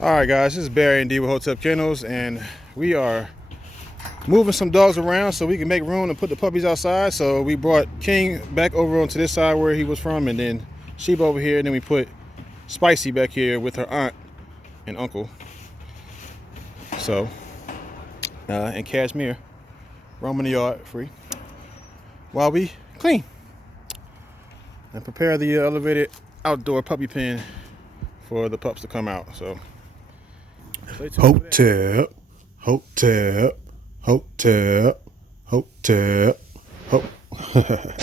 Alright guys, this is Barry and D with Hotep Kennels, and we are moving some dogs around so we can make room and put the puppies outside. So we brought King back over onto this side where he was from, and then Sheba over here, and then we put Spicy back here with her aunt and uncle. So, and Cashmere roaming the yard free while we clean and prepare the elevated outdoor puppy pen for the pups to come out. So Hotep, Hotep, Hotep, Hotep, Hotep.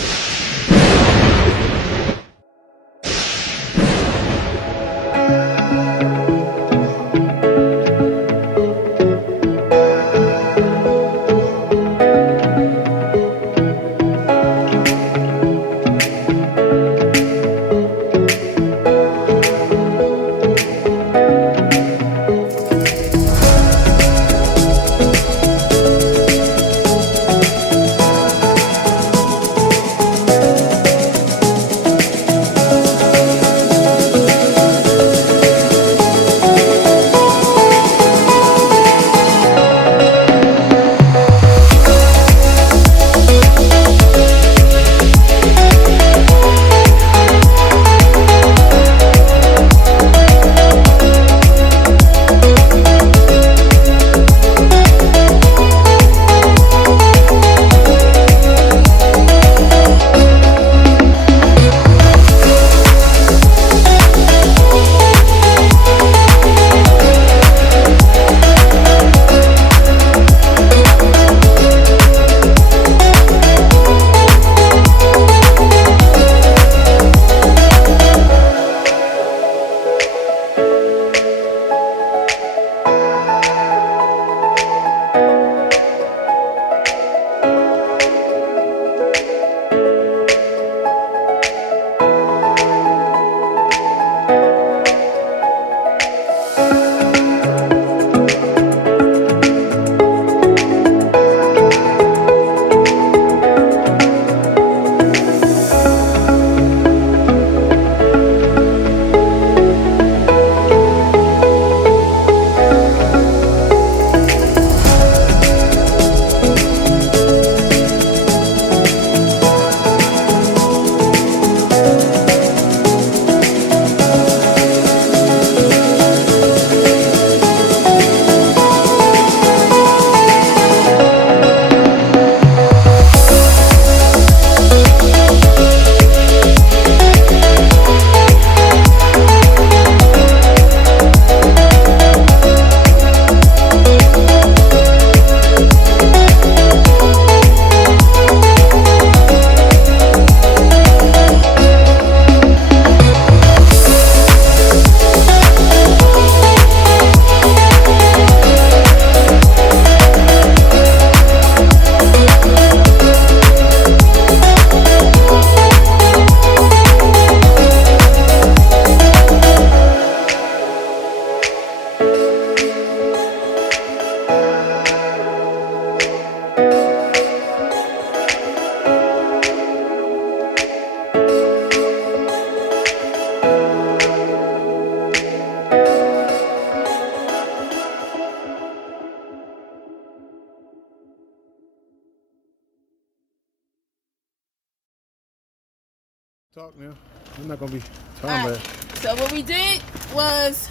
Talk now. I'm not gonna be talking about. So what we did was,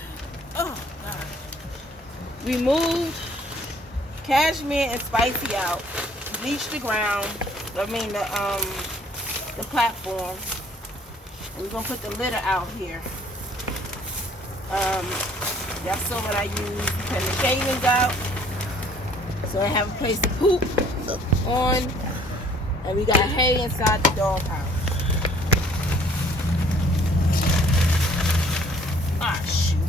we moved Cashmere and Spicy out, bleached the ground. I mean the platform. We're gonna put the litter out here. That's what I use. Put the shavings out, so I have a place to poop on, and we got hay inside the doghouse. Ah, shoot.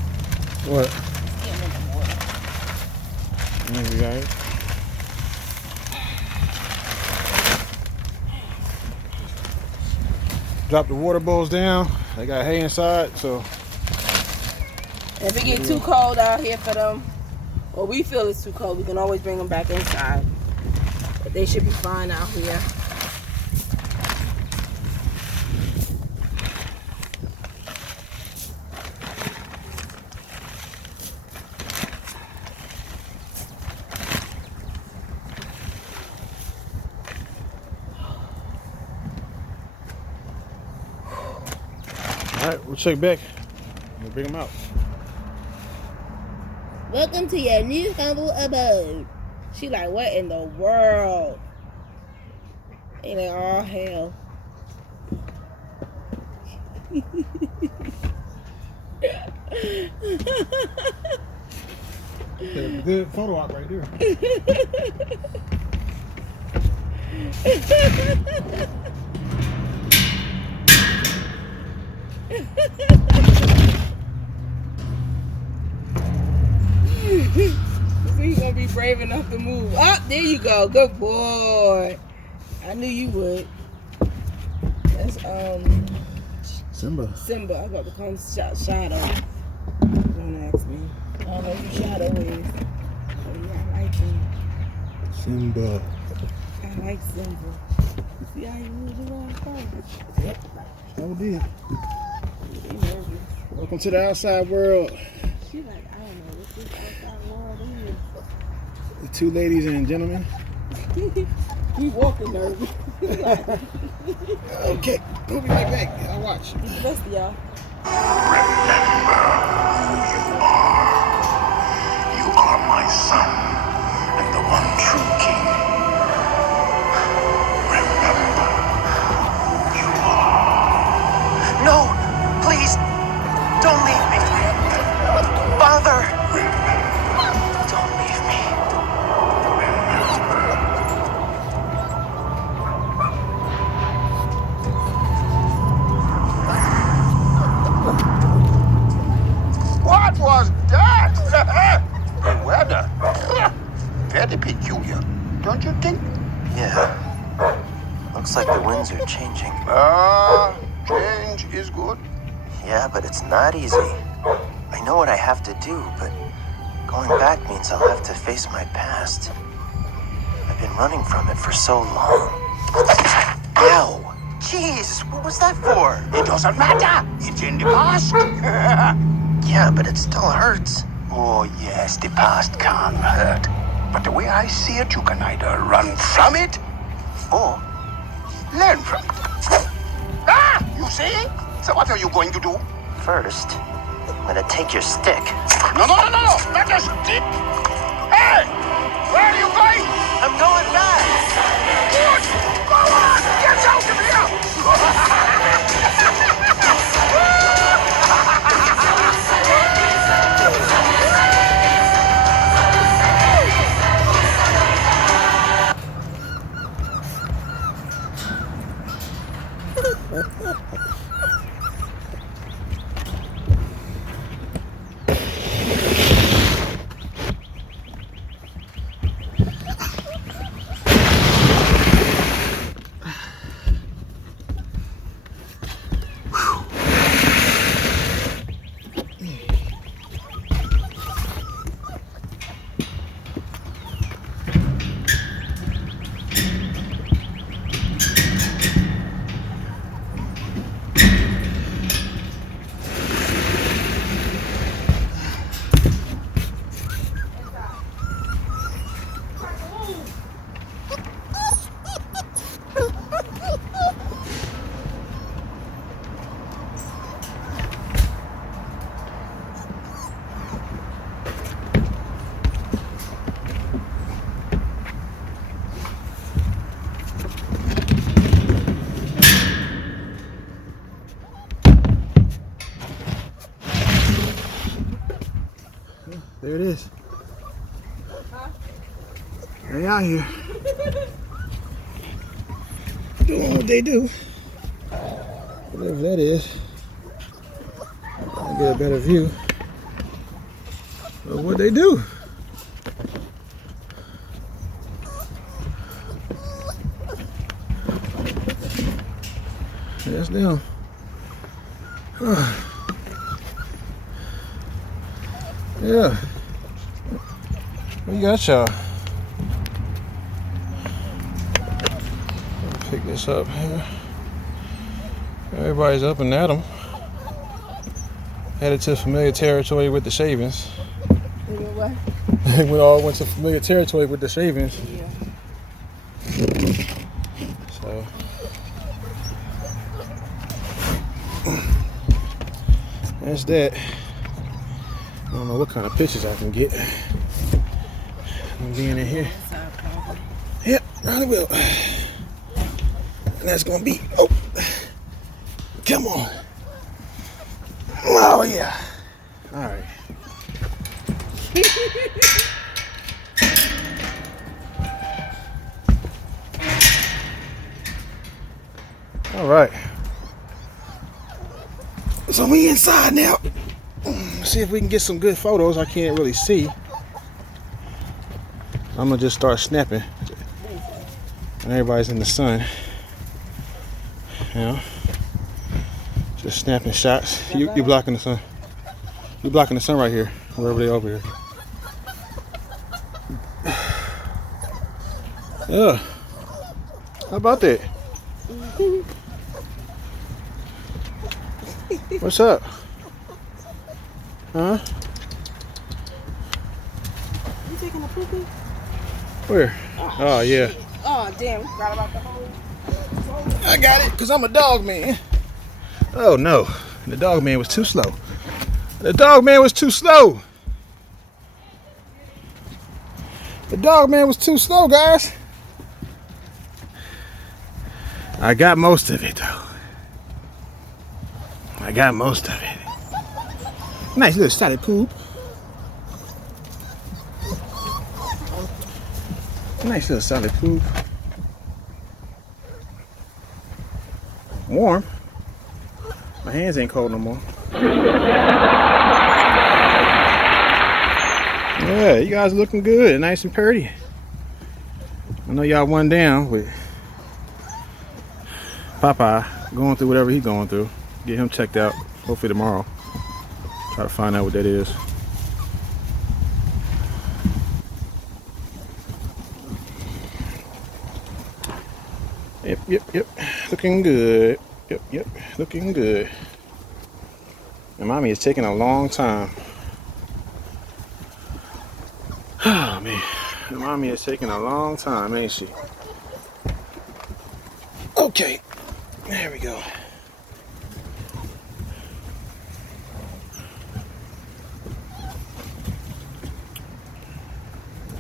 What? It's getting in the water. You got it? Drop the water bowls down. They got hay inside, so. If it gets too cold out here for them, or we feel it's too cold, we can always bring them back inside. But they should be fine out here. right, we'll check back. We'll bring them out. Welcome to your new humble abode. She like, what in the world? Ain't it all hell? Good photo op right there. So you gonna be brave enough to move. Oh, there you go. Good boy. I knew you would. That's Simba. Simba. I got to call him Shadow. Don't ask me. I don't know who Shadow is. Oh yeah, I like him. Simba. I like Simba. See how he moves around first? Yep. So did. He nervous. Welcome to the outside world. She like, I don't know what this outside world is. The two ladies and gentlemen. We walking nervous. Okay, we'll be right back. I'll watch. He's the best of y'all. Remember who you are. You are my son and the one true king. Remember who you are. No, please, don't leave me. Father, don't leave me. What was that? The weather. Very peculiar, don't you think? Yeah, looks like the winds are changing. Change is good. Yeah, but it's not easy. I know what I have to do, but going back means I'll have to face my past. I've been running from it for so long. Ow! Jeez, what was that for? It doesn't matter. It's in the past. Yeah, but it still hurts. Oh, yes, the past can hurt. But the way I see it, you can either run from it Oh, learn from it. Ah! You see? So what are you going to do? first, I'm gonna take your stick. No. Not a stick. Hey! Where are you going? I'm going back. Good! Go on! Get out of here! There it is. They out here. Doing what they do. Whatever that is. I'll get a better view of what they do. That's them. Yeah. We got y'all. Pick this up here. Everybody's up and at 'em. Headed to familiar territory with the shavings. What? We all went to familiar territory with the shavings. Yeah. So that's that. I don't know what kind of pictures I can get. I'm being in here. Yep, I will. And that's gonna be, oh, come on. Oh yeah. All right. All right. So we inside now. See if we can get some good photos. I can't really see. I'm gonna just start snapping. And everybody's in the sun. You know, just snapping shots. You blocking the sun. You blocking the sun right here. Wherever they over here. Yeah. How about that? What's up? Huh? You taking a poopy? Where? Oh yeah. Shit. Oh damn, we forgot about the whole. I got it, cause I'm a dog man. Oh no, the dog man was too slow. The dog man was too slow. The dog man was too slow, guys. I got most of it though. I got most of it. Nice little solid poop. Nice little solid poop. Warm. My hands ain't cold no more. Yeah, you guys looking good, nice and pretty. I know y'all one down with Popeye going through whatever he's going through. Get him checked out, hopefully tomorrow. Try to find out what that is. Yep. Looking good. Yep. Looking good. And mommy is taking a long time. Oh man. And mommy is taking a long time, ain't she? Okay. There we go.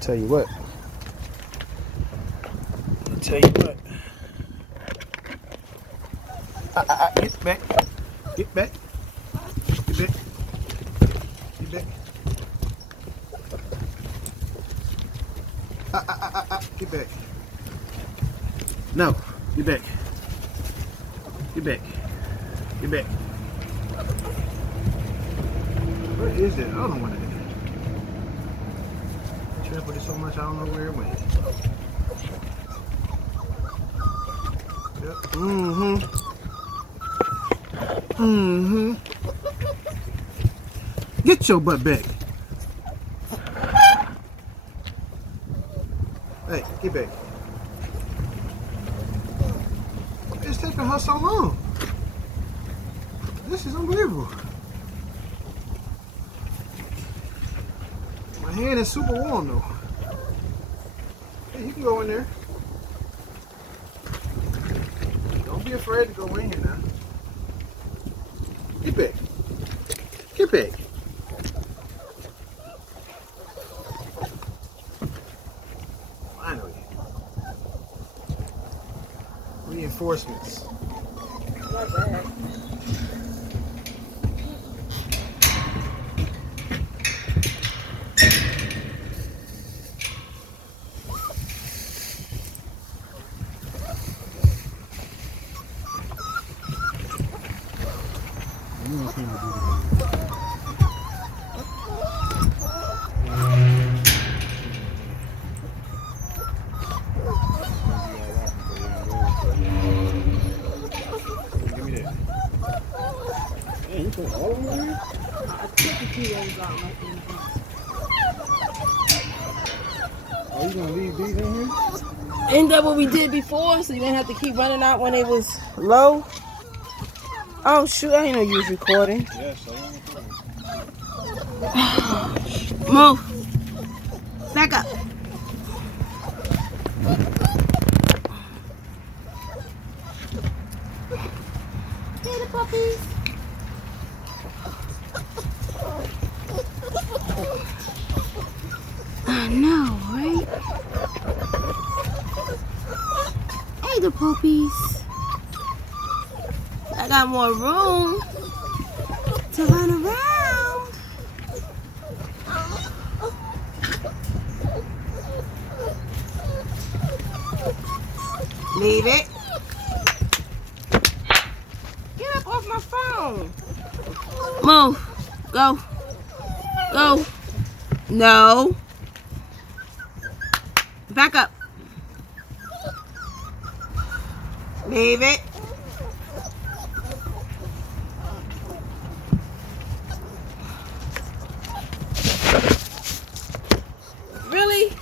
Tell you what. Get back. Get back. Get back. No, get back. Get back. Get back. Where is that other one at? I trampled it so much I don't know where it went. Yep. Get your butt back. Hey, get back. It's taking her so long. This is unbelievable. My hand is super warm though. Hey, you can go in there. Don't be afraid to go in here now. Get back. Get back. Finally. Reinforcements. Not bad. Are you gonna leave these in here? Ain't that what we did before? So you didn't have to keep running out when it was low? Oh shoot, I didn't know you was recording. Yes, I am. Move. Back up. Hey, the puppies. the puppies. I got more room to run around. Leave it. Get up off my phone. Move. Go. Go. No. Back up. Leave it. Really?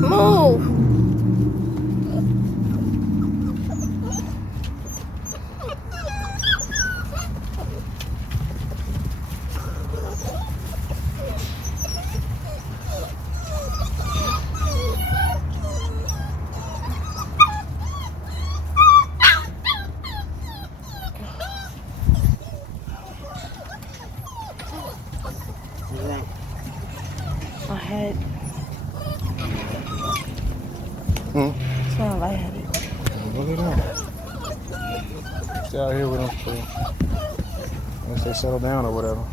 Move. My head. It's kind of lightheaded. Look at them. Stay out here with them unless they settle down or whatever.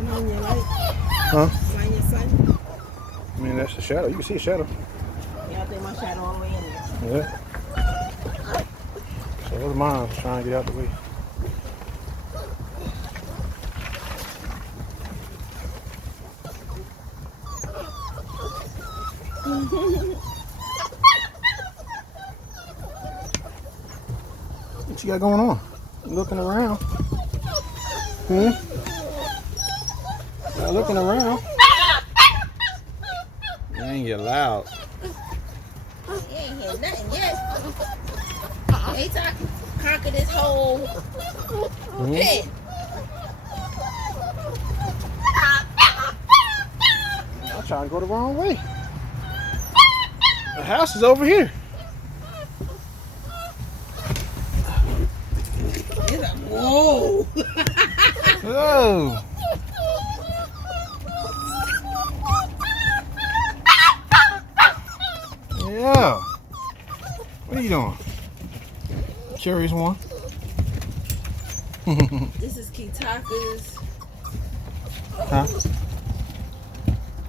Mind your light. Huh? Mind your sun. I mean, that's the shadow. You can see a shadow. Yeah, I think my shadow all the way in there. Yeah. So what's mine? Trying to get out the way. What you got going on? Looking around. Not looking around. Dang, you're loud. You ain't hear nothing yet. They conquer this whole pen. I'm trying to go the wrong way. The house is over here. Whoa. Oh. Yeah. What are you doing? Curious one. This is Kitaka's. Huh?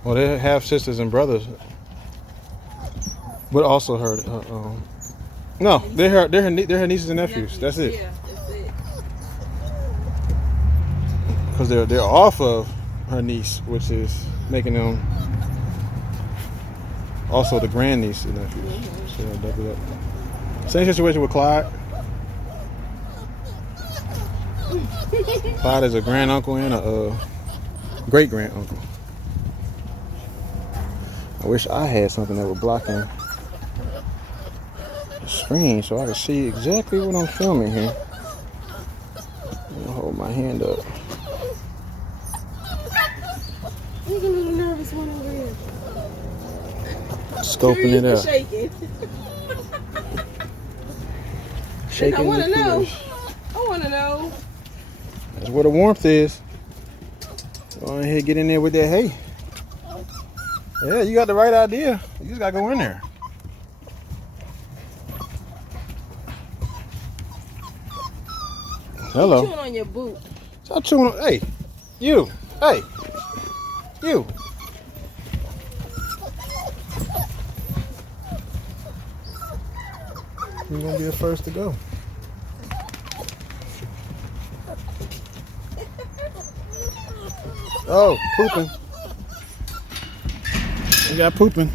Well, they have sisters and brothers, but also her. No, they're her nieces and nephews. That's it. Yeah, that's it. Because they're off of her niece, which is making them also the grandniece and nephews. So they'll double up. Same situation with Clyde. Clyde is a grand uncle and a great grand uncle. I wish I had something that would block the screen so I could see exactly what I'm filming here. I'll hold my hand up. Look a little nervous one over here. Scoping it out. Shaking. Shaking I want the to know. curious. I want to know. That's where the warmth is. Go ahead, get in there with that hay. Yeah, you got the right idea. You just gotta go in there. Hello. Chewing on your boot. Stop chewing on. Hey, you. Hey. You. You're gonna be the first to go. Oh, pooping. You got pooping.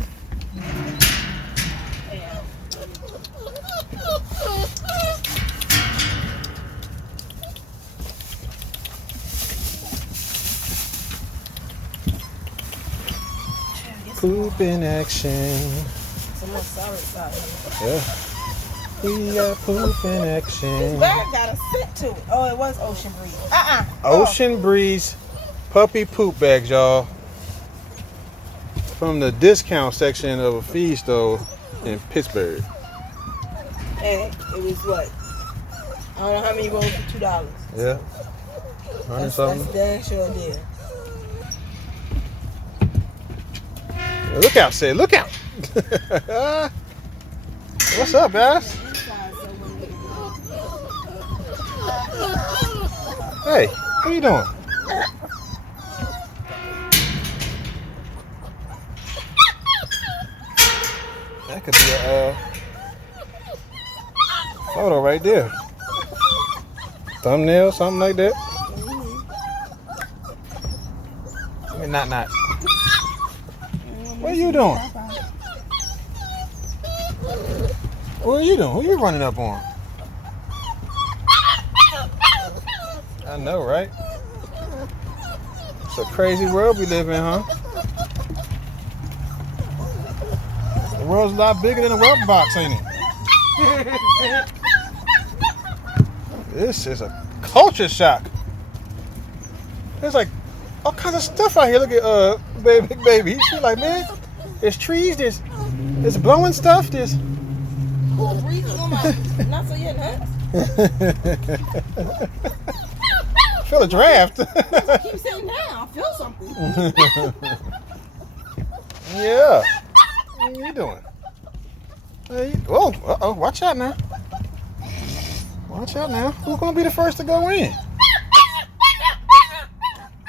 Poop in action. Some more solid side. Yeah. We got poop in action. This bag got a scent to it. Oh, it was Ocean Breeze. Ocean Breeze puppy poop bags, y'all. From the discount section of a feed store in Pittsburgh. And it was what? I don't know how many rolls for $2. Yeah. 100 something. That's dang sure did. Look out, Sid. Look out. What's up, guys? Hey, what are you doing? That could be a photo right there. Thumbnail, something like that. I mean, not. What are you doing? What are you doing? Who you running up on? I know, right? It's a crazy world we live in, huh? The world's a lot bigger than a web box, ain't it? This is a culture shock. There's like all kinds of stuff out here. Look at big baby. She's like, man, there's trees, there's blowing stuff, there's Cool breezes on my not so yet nuts. Feel a draft. Keep saying now, I feel something. Yeah. What are you doing? Hey, oh, watch out now. Watch out now. Who's gonna be the first to go in?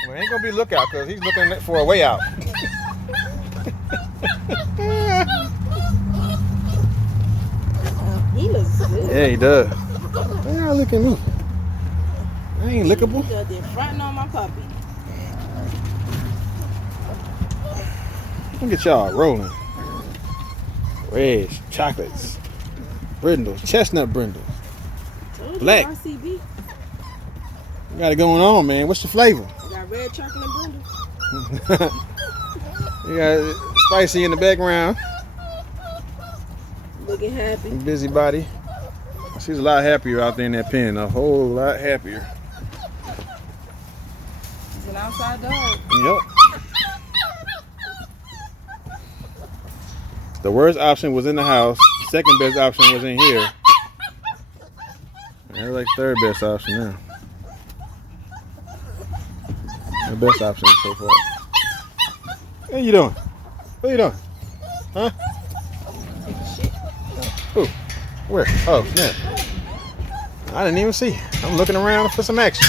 Well, ain't gonna be Lookout because he's looking for a way out. He looks good. Yeah, he does. Yeah, look at me. I ain't lickable. He's out there fronting on my puppy. Look at y'all rolling. Reds, chocolates, brindles, chestnut brindles. Black. RCB. You got it going on, man. What's the flavor? I got red chocolate and brindle. You got spicy in the background. Looking happy. Busybody. She's a lot happier out there in that pen. A whole lot happier. He's an outside dog. Yep. The worst option was in the house. The second best option was in here. And they're like third best option now. The best option so far. What are you doing? What are you doing? Huh? Who? Where? Oh, snap. I didn't even see. I'm looking around for some action.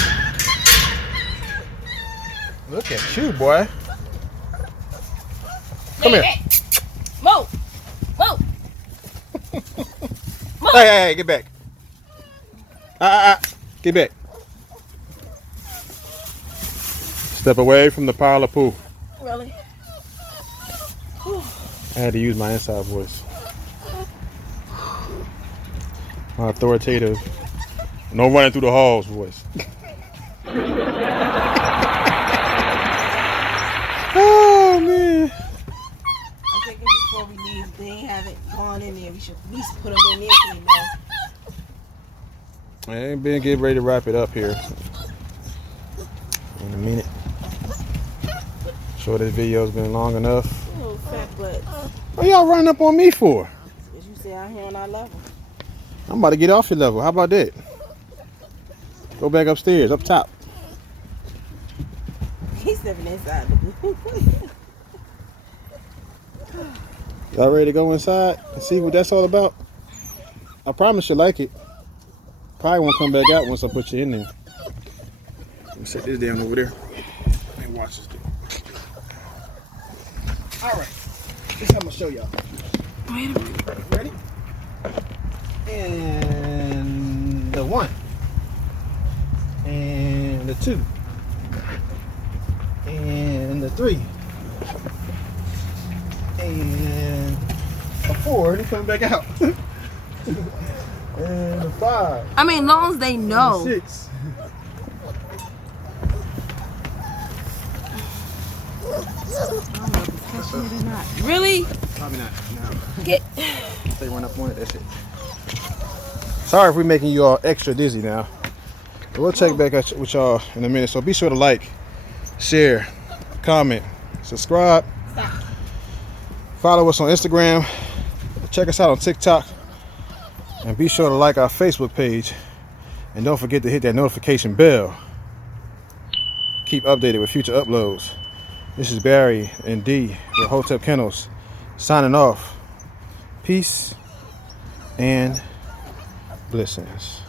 Look at you, boy. Come here. Hey. Move. Hey, get back. Get back. Step away from the pile of poo. Really? I had to use my inside voice. My authoritative, no running through the halls voice. Oh, man. I'm thinking before we leave, if they ain't have it gone in there, we should at least put them in there so they know. I ain't been getting ready to wrap it up here in a minute. Sure this video's been long enough. Little fat butt. What y'all running up on me for? As you say out here on our level. I'm about to get off your level. How about that? Go back upstairs, up top. He's stepping inside the booth. Y'all ready to go inside and see what that's all about? I promise you like it. Probably won't come back out once I put you in there. Let me set this down over there. Let me watch this thing. All right, this is how I'm gonna show y'all. Wait a minute. Ready? And the 1. And the 2. And the 3. And a 4. And it's coming back out. And a 5. I mean, long as they know. And a 6. I don't know if it's catching it or not. Really? Probably not. No. Get. They run up on it, that's it. Sorry if we're making you all extra dizzy now. But we'll check back with y'all in a minute. So be sure to like, share, comment, subscribe. Follow us on Instagram. Check us out on TikTok. And be sure to like our Facebook page. And don't forget to hit that notification bell. Keep updated with future uploads. This is Barry and D with Hotep Kennels signing off. Peace and blessings.